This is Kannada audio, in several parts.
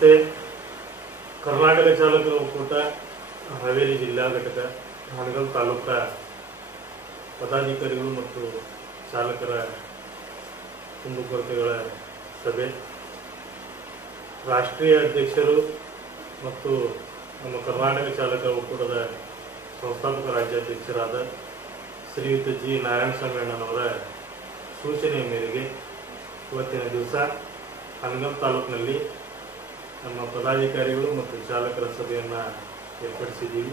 ನಮಸ್ತೆ. ಕರ್ನಾಟಕ ಚಾಲಕರ ಒಕ್ಕೂಟ ಹಾವೇರಿ ಜಿಲ್ಲಾ ಘಟಕ ಹಾನಗಲ್ ತಾಲೂಕಾ ಪದಾಧಿಕಾರಿಗಳು ಮತ್ತು ಚಾಲಕರ ಕುಂದುಕೊರತೆಗಳ ಸಭೆ. ರಾಷ್ಟ್ರೀಯ ಅಧ್ಯಕ್ಷರು ಮತ್ತು ನಮ್ಮ ಕರ್ನಾಟಕ ಚಾಲಕರ ಒಕ್ಕೂಟದ ಸಂಸ್ಥಾಪಕ ರಾಜ್ಯಾಧ್ಯಕ್ಷರಾದ ಶ್ರೀಯುತ ಜಿ ನಾರಾಯಣಸ್ವಾಮಿ ಅಣ್ಣನವರ ಸೂಚನೆಯ ಮೇರೆಗೆ ಇವತ್ತಿನ ದಿವಸ ಹಾನಗಲ್ ತಾಲೂಕಿನಲ್ಲಿ ನಮ್ಮ ಪದಾಧಿಕಾರಿಗಳು ಮತ್ತು ಚಾಲಕರ ಸಭೆಯನ್ನು ಏರ್ಪಡಿಸಿದ್ದೀವಿ.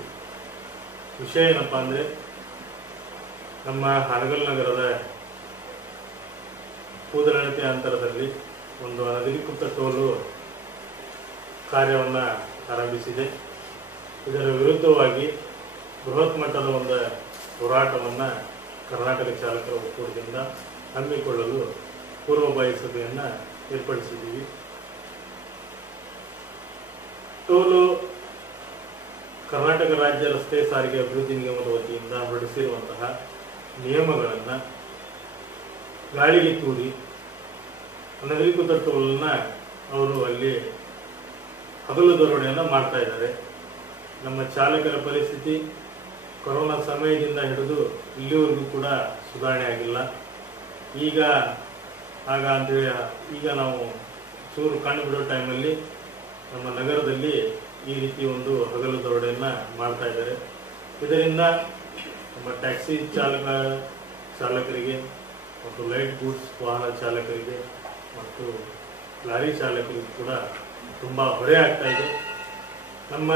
ವಿಷಯ ಏನಪ್ಪ ಅಂದರೆ, ನಮ್ಮ ಹಾನಗಲ್ ನಗರದ ಕೂದಲಣತೆ ಅಂತರದಲ್ಲಿ ಒಂದು ಅನಧಿಕೃತ ಟೋಲು ಕಾರ್ಯವನ್ನು ಆರಂಭಿಸಿದೆ. ಇದರ ವಿರುದ್ಧವಾಗಿ ಬೃಹತ್ ಮಟ್ಟದ ಒಂದು ಹೋರಾಟವನ್ನು ಕರ್ನಾಟಕ ಚಾಲಕರ ಒಕ್ಕೂಟದಿಂದ ಹಮ್ಮಿಕೊಳ್ಳಲು ಪೂರ್ವಭಾವಿ ಸಭೆಯನ್ನು ಏರ್ಪಡಿಸಿದ್ದೀವಿ. ಟೋಲು ಕರ್ನಾಟಕ ರಾಜ್ಯ ರಸ್ತೆ ಸಾರಿಗೆ ಅಭಿವೃದ್ಧಿ ನಿಗಮದ ವತಿಯಿಂದ ಹೊರಡಿಸಿರುವಂತಹ ನಿಯಮಗಳನ್ನು ಗಾಳಿಗೆ ತೂರಿ ಅನಧಿಕೃತ ಟೋಲನ್ನು ಅವರು ಅಲ್ಲಿ ಹಗಲು ದರೋಡೆಯನ್ನು ಮಾಡ್ತಾ ಇದ್ದಾರೆ. ನಮ್ಮ ಚಾಲಕರ ಪರಿಸ್ಥಿತಿ ಕೊರೋನಾ ಸಮಯದಿಂದ ಹಿಡಿದು ಇಲ್ಲಿವರೆಗೂ ಕೂಡ ಸುಧಾರಣೆ ಆಗಿಲ್ಲ. ಈಗ ಅಂತೇಳಿ ಈಗ ನಾವು ಚೂರು ಕಂಡು ಬಿಡೋ ಟೈಮಲ್ಲಿ ನಮ್ಮ ನಗರದಲ್ಲಿ ಈ ರೀತಿ ಒಂದು ಹಗಲು ದರೋಡೆಯನ್ನು ಮಾಡ್ತಾ ಇದ್ದಾರೆ. ಇದರಿಂದ ನಮ್ಮ ಟ್ಯಾಕ್ಸಿ ಚಾಲಕರಿಗೆ ಮತ್ತು ಲೈಟ್ ಗೂಡ್ಸ್ ವಾಹನ ಚಾಲಕರಿಗೆ ಮತ್ತು ಲಾರಿ ಚಾಲಕರಿಗೂ ಕೂಡ ತುಂಬ ಹೊರೆ ಆಗ್ತಾ ಇದೆ. ನಮ್ಮ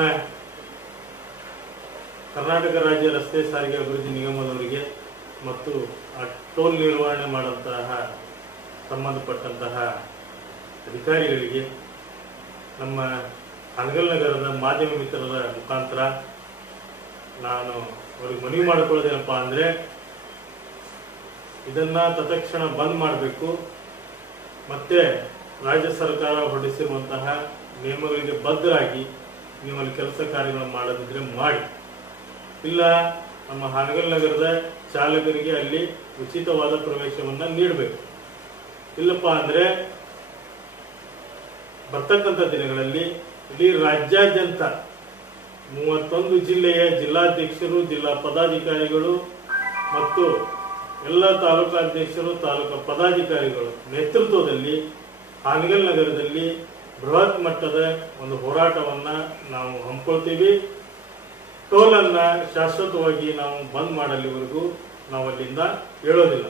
ಕರ್ನಾಟಕ ರಾಜ್ಯ ರಸ್ತೆ ಸಾರಿಗೆ ಅಭಿವೃದ್ಧಿ ನಿಗಮದವರಿಗೆ ಮತ್ತು ಆ ಟೋಲ್ ನಿರ್ವಹಣೆ ಮಾಡುವಂತಹ ಸಂಬಂಧಪಟ್ಟಂತಹ ಅಧಿಕಾರಿಗಳಿಗೆ ನಮ್ಮ ಹಾನಗಲ್ ನಗರದ ಮಾಧ್ಯಮ ಮಿತ್ರರ ಮುಖಾಂತರ ನಾನು ಅವ್ರಿಗೆ ಮನವಿ ಮಾಡಿಕೊಳ್ಳೋದೇನಪ್ಪ ಅಂದರೆ, ಇದನ್ನು ತತ್ಕ್ಷಣ ಬಂದ್ ಮಾಡಬೇಕು. ಮತ್ತೆ ರಾಜ್ಯ ಸರ್ಕಾರ ಹೊರಡಿಸಿರುವಂತಹ ನಿಯಮಗಳಿಗೆ ಬದ್ಧರಾಗಿ ನೀವಲ್ಲಿ ಕೆಲಸ ಕಾರ್ಯಗಳನ್ನು ಮಾಡೋದಿದ್ರೆ ಮಾಡಿ. ಇಲ್ಲ, ನಮ್ಮ ಹಾನಗಲ್ ನಗರದ ಚಾಲಕರಿಗೆ ಅಲ್ಲಿ ಉಚಿತವಾದ ಪ್ರವೇಶವನ್ನು ನೀಡಬೇಕು. ಇಲ್ಲಪ್ಪ ಅಂದರೆ ಬರ್ತಕ್ಕಂಥ ದಿನಗಳಲ್ಲಿ ಇಡೀ ರಾಜ್ಯಾದ್ಯಂತ 31 ಜಿಲ್ಲೆಯ ಜಿಲ್ಲಾಧ್ಯಕ್ಷರು, ಜಿಲ್ಲಾ ಪದಾಧಿಕಾರಿಗಳು ಮತ್ತು ಎಲ್ಲ ತಾಲೂಕಾಧ್ಯಕ್ಷರು, ತಾಲೂಕಾ ಪದಾಧಿಕಾರಿಗಳು ನೇತೃತ್ವದಲ್ಲಿ ಹಾನಗಲ್ ನಗರದಲ್ಲಿ ಬೃಹತ್ ಮಟ್ಟದ ಒಂದು ಹೋರಾಟವನ್ನು ನಾವು ಹಮ್ಮಿಕೊಳ್ತೀವಿ. ಟೋಲನ್ನು ಶಾಶ್ವತವಾಗಿ ನಾವು ಬಂದ್ ಮಾಡಲಿವರೆಗೂ ನಾವು ಅಲ್ಲಿಂದ ಹೇಳೋದಿಲ್ಲ.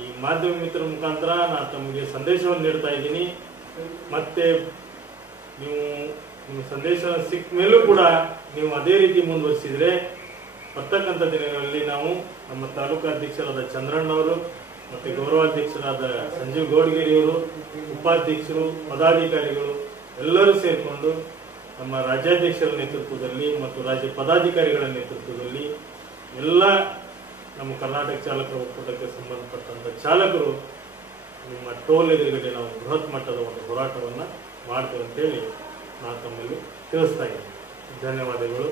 ಈ ಮಾಧ್ಯಮ ಮಿತ್ರರ ಮುಖಾಂತರ ನಾನು ತಮಗೆ ಸಂದೇಶವನ್ನು ನೀಡ್ತಾ ಇದ್ದೀನಿ. ಮತ್ತೆ ನಿಮ್ಮ ಸಂದೇಶ ಸಿಕ್ಕ ಮೇಲೂ ಕೂಡ ನೀವು ಅದೇ ರೀತಿ ಮುಂದುವರಿಸಿದ್ರೆ ಬರ್ತಕ್ಕಂಥ ದಿನಗಳಲ್ಲಿ ನಾವು ನಮ್ಮ ತಾಲೂಕಾಧ್ಯಕ್ಷರಾದ ಚಂದ್ರಣ್ಣವರು ಮತ್ತು ಗೌರವಾಧ್ಯಕ್ಷರಾದ ಸಂಜೀವ್ ಗೌಡಗಿರಿಯವರು, ಉಪಾಧ್ಯಕ್ಷರು, ಪದಾಧಿಕಾರಿಗಳು ಎಲ್ಲರೂ ಸೇರಿಕೊಂಡು ನಮ್ಮ ರಾಜ್ಯಾಧ್ಯಕ್ಷರ ನೇತೃತ್ವದಲ್ಲಿ ಮತ್ತು ರಾಜ್ಯ ಪದಾಧಿಕಾರಿಗಳ ನೇತೃತ್ವದಲ್ಲಿ ಎಲ್ಲ ನಮ್ಮ ಕರ್ನಾಟಕ ಚಾಲಕರ ಒಕ್ಕೂಟಕ್ಕೆ ಸಂಬಂಧಪಟ್ಟಂಥ ಚಾಲಕರು ನಿಮ್ಮ ಟೋಲ್ ಎದುರುಗಡೆ ನಾವು ಬೃಹತ್ ಮಟ್ಟದ ಒಂದು ಹೋರಾಟವನ್ನು ಮಾಡ್ತೇವೆ ಅಂತೇಳಿ ನಾನು ತಮ್ಮಲ್ಲಿ ತಿಳಿಸ್ತಾ ಇದ್ದೀನಿ. ಧನ್ಯವಾದಗಳು.